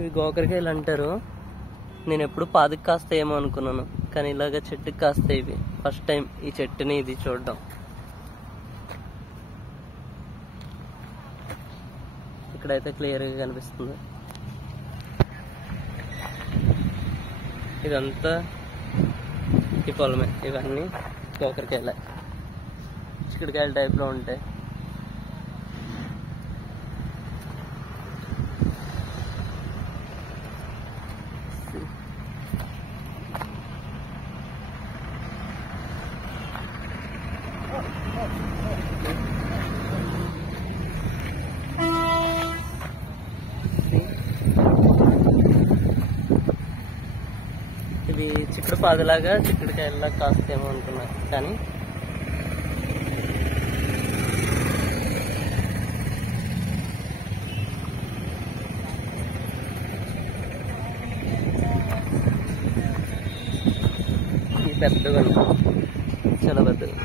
ఇవి గోకరకాయలు అంటారు. నేను ఎప్పుడు పాదికి కాస్తాయేమో అనుకున్నాను, కానీ ఇలాగ చెట్టుకి కాస్తాయి ఇవి. ఫస్ట్ టైం ఈ చెట్టుని ఇది చూడడం. ఇక్కడైతే క్లియర్గా కనిపిస్తుంది. ఇదంతా ఈ పొలమే. ఇవన్నీ గోకరకాయలే, చిక్కుడుకాయల టైప్లో ఉంటాయి. ఇది చిక్కుడు పాదులాగా చిక్కుడుకాయలాగా కాస్తేమో అనుకున్నా, కానీ ఈ పెద్దగా చాలా పెద్దగా.